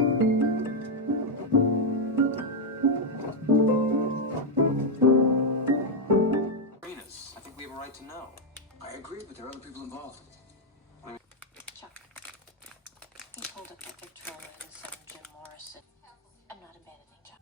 I think we have a right to know. I agree, but there are other people involved. Chuck, you told up that Victrola and his son Jim Morrison. I'm not abandoning Chuck.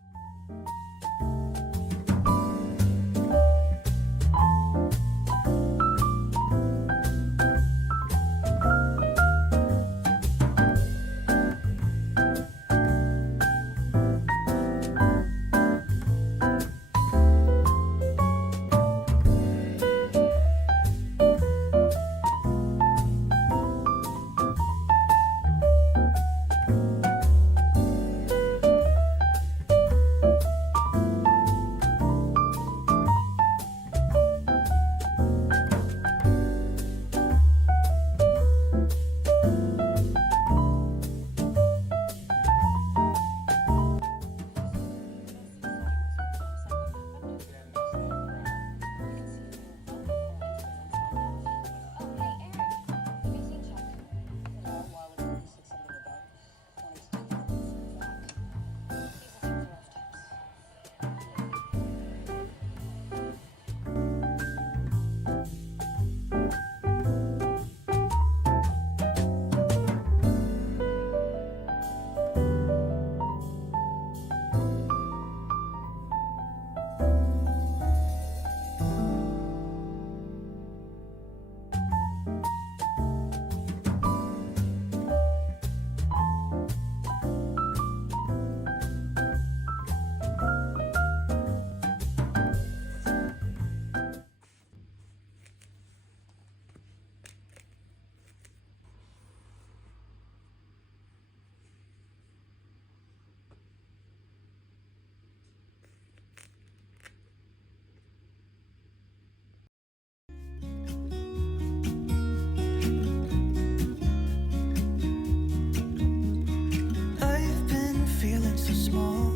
I've been feeling so small.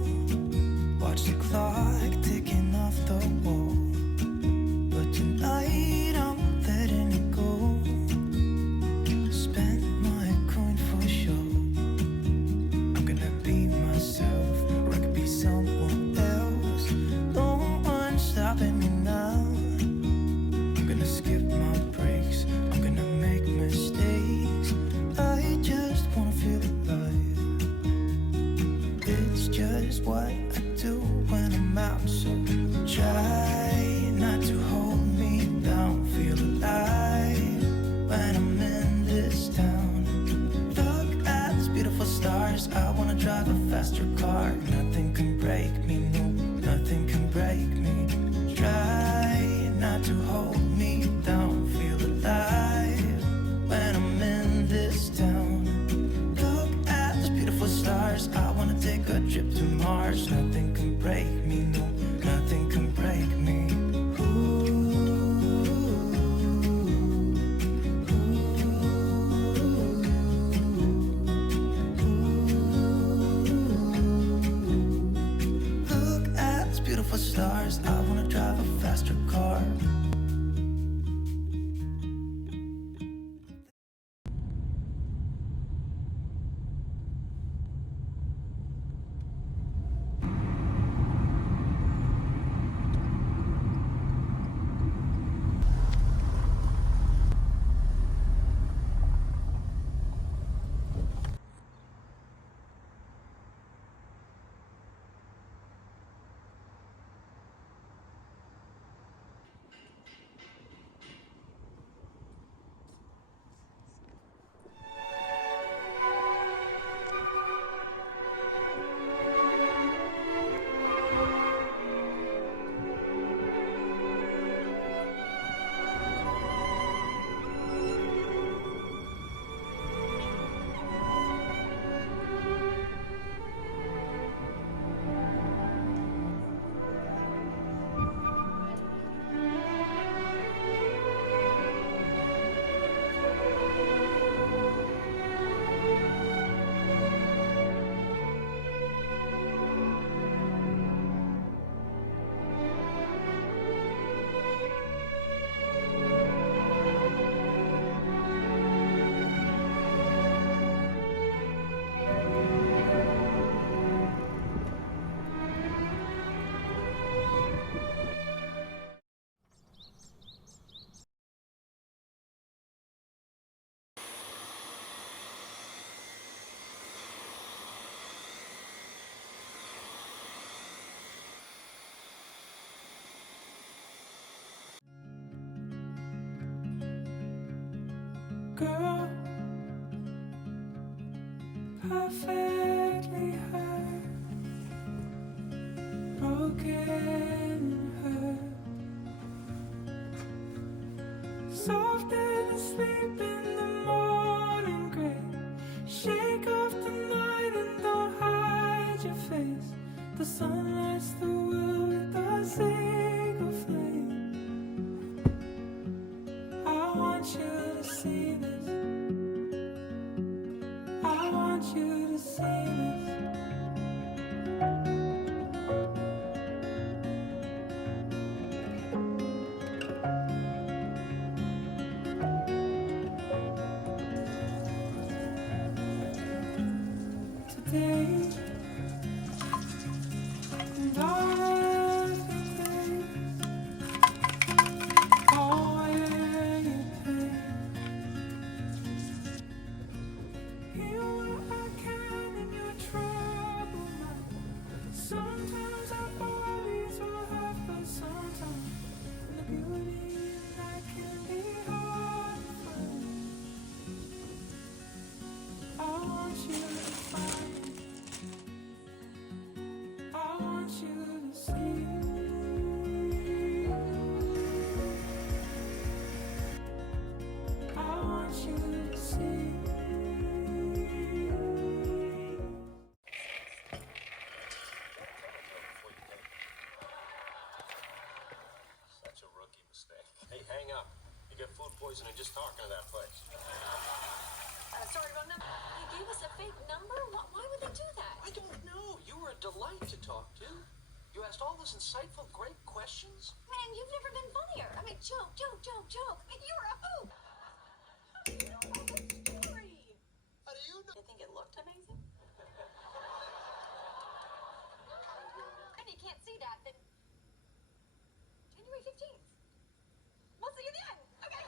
Watch the clock ticking off the wall. But tonight I'm letting it go. Spend my coin for sure. I'm gonna be myself, or I could be someone else. No one's stopping me now. I'm gonna skip my breaks. I'm gonna make mistakes. I just wanna feel alive. It's just what I do when I'm out. So try not to hold me down. Feel alive when I'm in this town. Look at these beautiful stars. I wanna drive a faster car. Nothing can break me, no, nothing can break me. Try not to hold me down. Feel alive when I'm in this town. Look at these beautiful stars. I wanna take a trip to Mars. Nothing can break me, no, nothing can break me. Look at these beautiful stars. I wanna drive a faster car. perfectly hurt, broken and hurt. Soft and asleep in the morning gray. Shake off the night and don't hide your face. The sun lights the world with a single flame. I want you to see this. I want you to see this. Today and all of the days, all where you pain. Heal what I can in your troubled mind. Sometimes our bodies will hurt, but sometimes the beauty in that can be hard to find. I want you to find it. I want you to see it. I want you to see it. Such a rookie mistake. Hey, hang up. You get food poisoning just talking to that place. Sorry, wrong number. They gave us a fake number? Why would they do that? I don't know. You were a delight to talk to. You asked all those insightful, great questions. Man, you've never been funnier. I mean, joke. You're a hoop. How do you know about the story? How do you know? You think it looked amazing? And you can't see that, then January 15th. We'll see you then. Okay.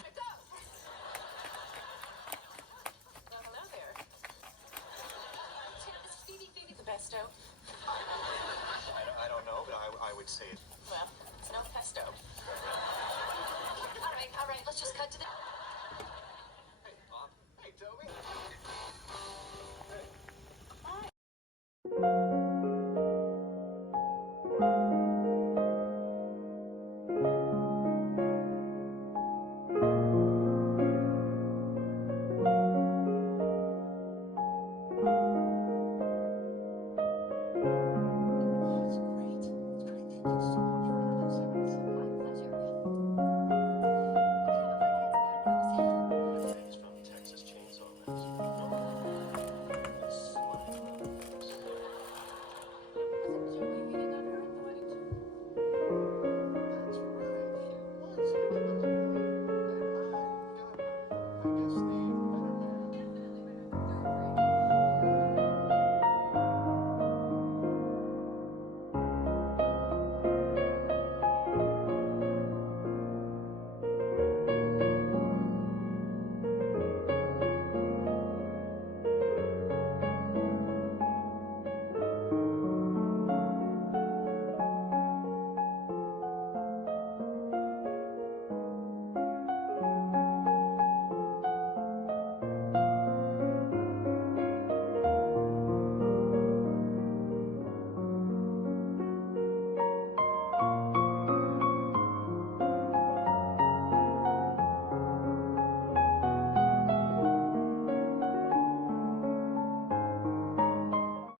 Let's go. Well, hello there. Tim, this is Phoebe the Pesto. I don't know, but I would say it. Well, it's no pesto. All right, let's just cut to the...